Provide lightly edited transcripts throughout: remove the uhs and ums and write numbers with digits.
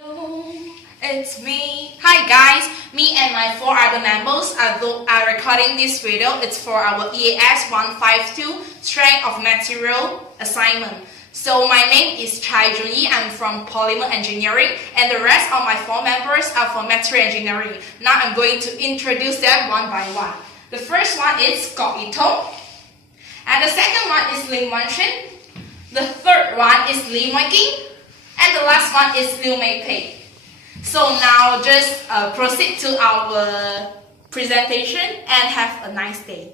Hello, it's me. Hi guys, me and my 4 other members are recording this video. It's for our EAS 152 Strength of Material assignment. So my name is Chai Junyi. I'm from Polymer Engineering, and the rest of my 4 members are from Material Engineering. Now I'm going to introduce them one by one. The first one is Kok Itong, and the second one is Lim Wanshin. The third one is Lee Moi King. And the last one is Liu Mei Pei. So now just proceed to our presentation and have a nice day.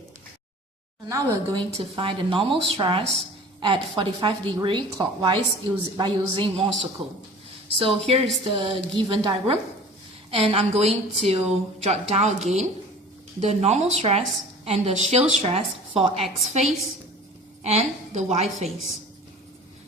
Now we're going to find the normal stress at 45 degrees clockwise by using Mohr circle. So here is the given diagram, and I'm going to jot down again the normal stress and the shear stress for X phase and the Y phase.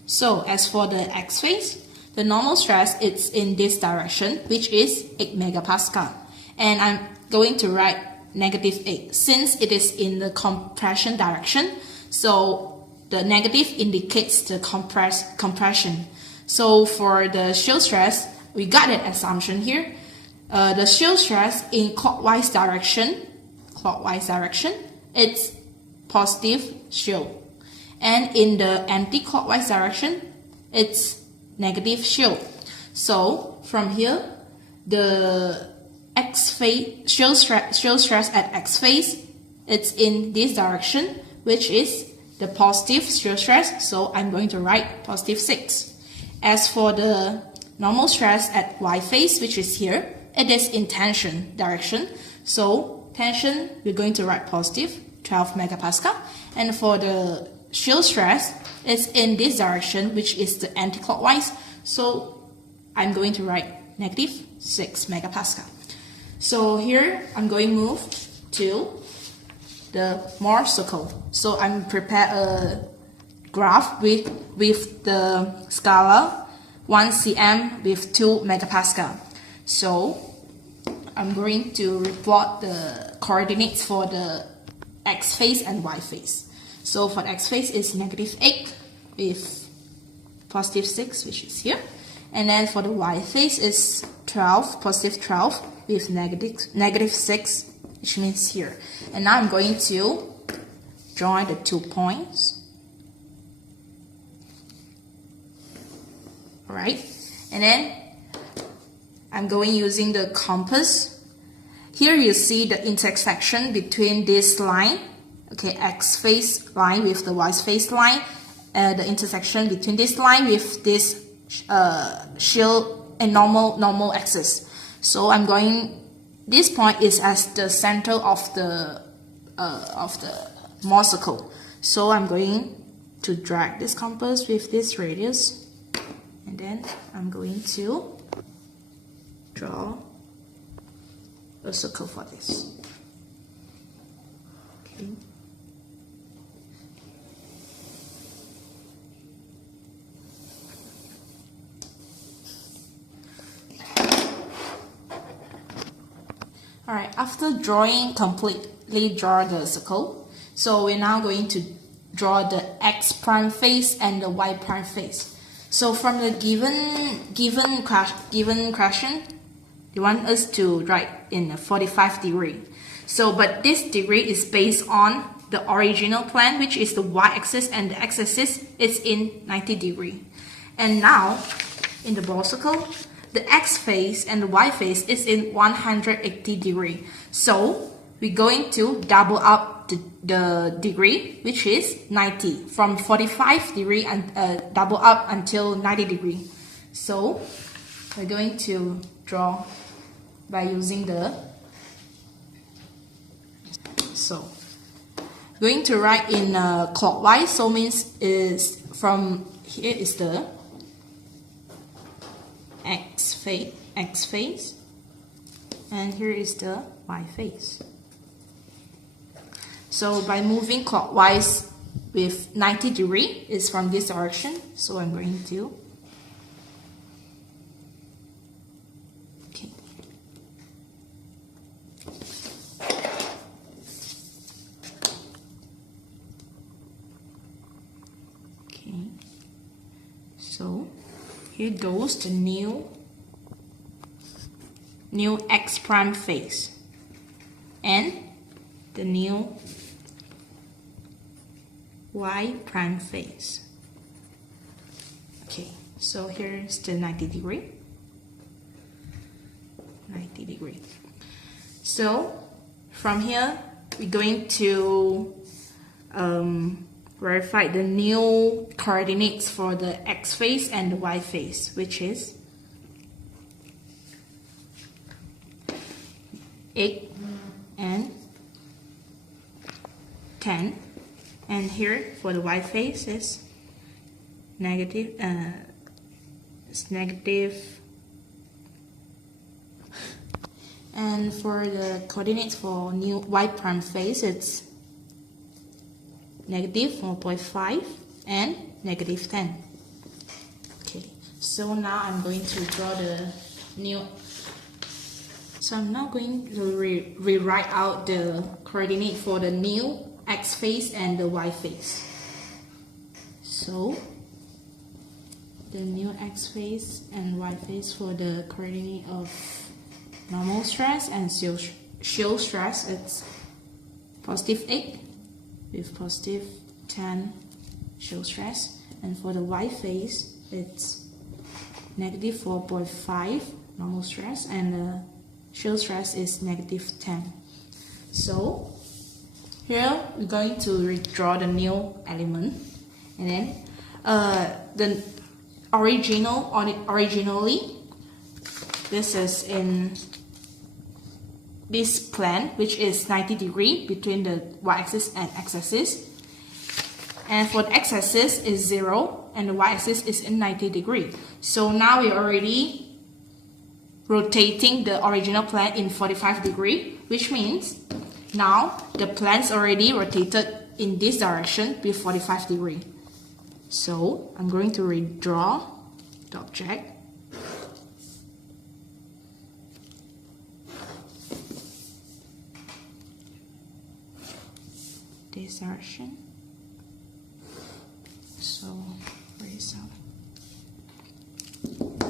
So as for the X phase, the normal stress is in this direction, which is 8 megapascal. And I'm going to write -8 since it is in the compression direction. So the negative indicates the compression. So for the shear stress, we got an assumption here. The shear stress in clockwise direction, it's positive shear. And in the anti-clockwise direction, it's negative shear. So from here, the X phase shear stress at X phase, it's in this direction, which is the positive shear stress. So I'm going to write +6. As for the normal stress at Y phase, which is here, it is in tension direction. So tension, we're going to write +12 megapascal. And for the shear stress, it's in this direction, which is the anti-clockwise. So I'm going to write -6 megapascal. So here I'm going to move to the Mohr circle. So I'm prepare a graph with the scala 1 cm with 2 megapascal. So I'm going to replot the coordinates for the X phase and Y phase. So for the X phase is -8 with +6, which is here. And then for the Y phase is 12, +12 with -6, which means here. And now I'm going to join the 2 points. Alright. And then I'm going using the compass. Here you see the intersection between this line, okay, X phase line with the Y phase line, the intersection between this line with this shear and normal axis. So I'm going. This point is as the center of the Mohr circle. So I'm going to drag this compass with this radius, and then I'm going to draw a circle for this. Okay. Alright, after completely draw the circle, so we're now going to draw the X prime phase and the Y prime phase. So from the given question, they want us to write in a 45 degree. So but this degree is based on the original plan, which is the Y-axis, and the X-axis is in 90 degree. And now in the ball circle, the X phase and the Y phase is in 180 degree. So we're going to double up the degree, which is 90, from 45 degree and double up until 90 degree. So we're going to draw by using the, so going to write in clockwise, so means is from here is the X phase, and here is the Y phase. So by moving clockwise with 90 degree is from this direction, so I'm going to so here goes the new new x prime phase and the new y prime phase. Okay, so here's the 90 degree. 90 degree. So from here we're going to verify the new coordinates for the x phase and the y phase, which is 8 and 10, and here for the y phase is negative, and for the coordinates for new y prime phase it's negative 4.5 and negative 10. Okay, so now I'm going to draw the new. So I'm now going to rewrite out the coordinate for the new x phase and the y phase. So the new x phase and y phase for the coordinate of normal stress and shear stress, it's positive 8 with positive 10 shear stress, and for the y phase it's negative 4.5 normal stress and the shear stress is negative 10. So here we're going to redraw the new element, and then the originally this is in this plane, which is 90 degree between the y-axis and x-axis, and for the x-axis is 0 and the y-axis is in 90 degree. So now we're already rotating the original plane in 45 degree, which means now the plane's already rotated in this direction with 45 degree. So I'm going to redraw the object. This direction. So where is that?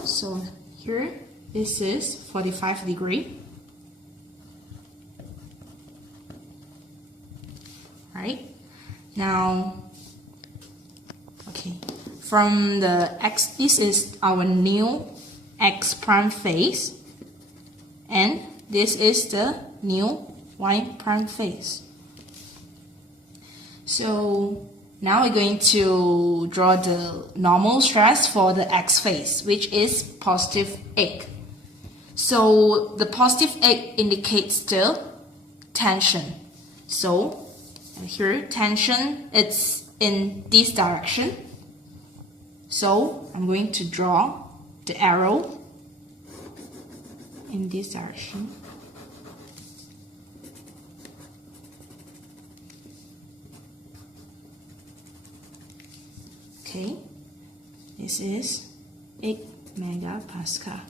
So here this is 45 degree. Right? Now, okay, from the x, this is our new x prime phase, and this is the new y prime phase. So now we're going to draw the normal stress for the x phase, which is positive 8. So the positive 8 indicates the tension. So here tension, it's in this direction. So I'm going to draw the arrow in this direction. Okay, this is 8 megapascal.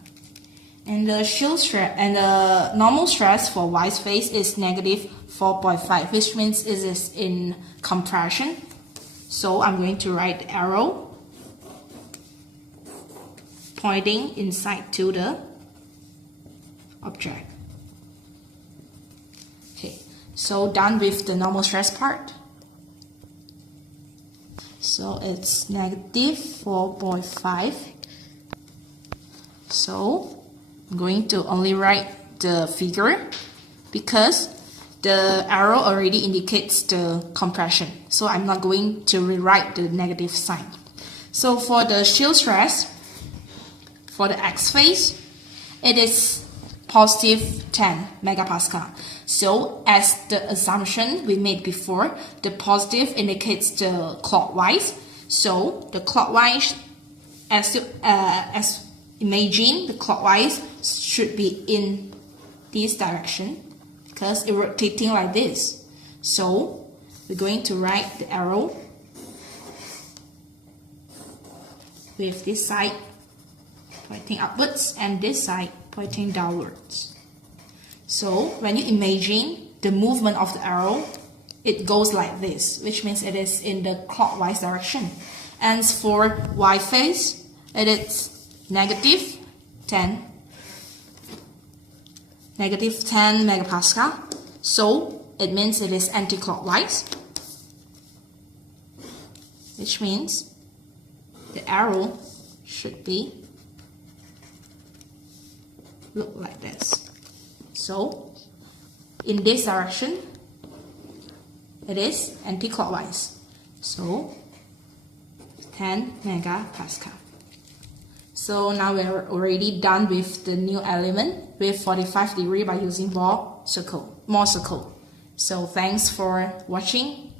And the shear stress and the normal stress for y phase is negative 4.5, which means it is in compression. So I'm going to write the arrow pointing inside to the object. Okay, so done with the normal stress part. So it's negative 4.5. So I'm going to only write the figure because the arrow already indicates the compression. So I'm not going to rewrite the negative sign. So for the shear stress, for the x phase, it is positive 10 megapascal. So as the assumption we made before, the positive indicates the clockwise. So the clockwise, as imagine, the clockwise should be in this direction because it's rotating like this. So we're going to write the arrow with this side pointing upwards and this side pointing downwards. So when you imagine the movement of the arrow, it goes like this, which means it is in the clockwise direction. And for y phase, it is negative 10 negative 10 megapascal. So it means it is anti-clockwise, which means the arrow should be look like this. So in this direction, it is anti-clockwise. So 10 megapascal. So now we're already done with the new element with 45 degrees by using Mohr circle. So thanks for watching.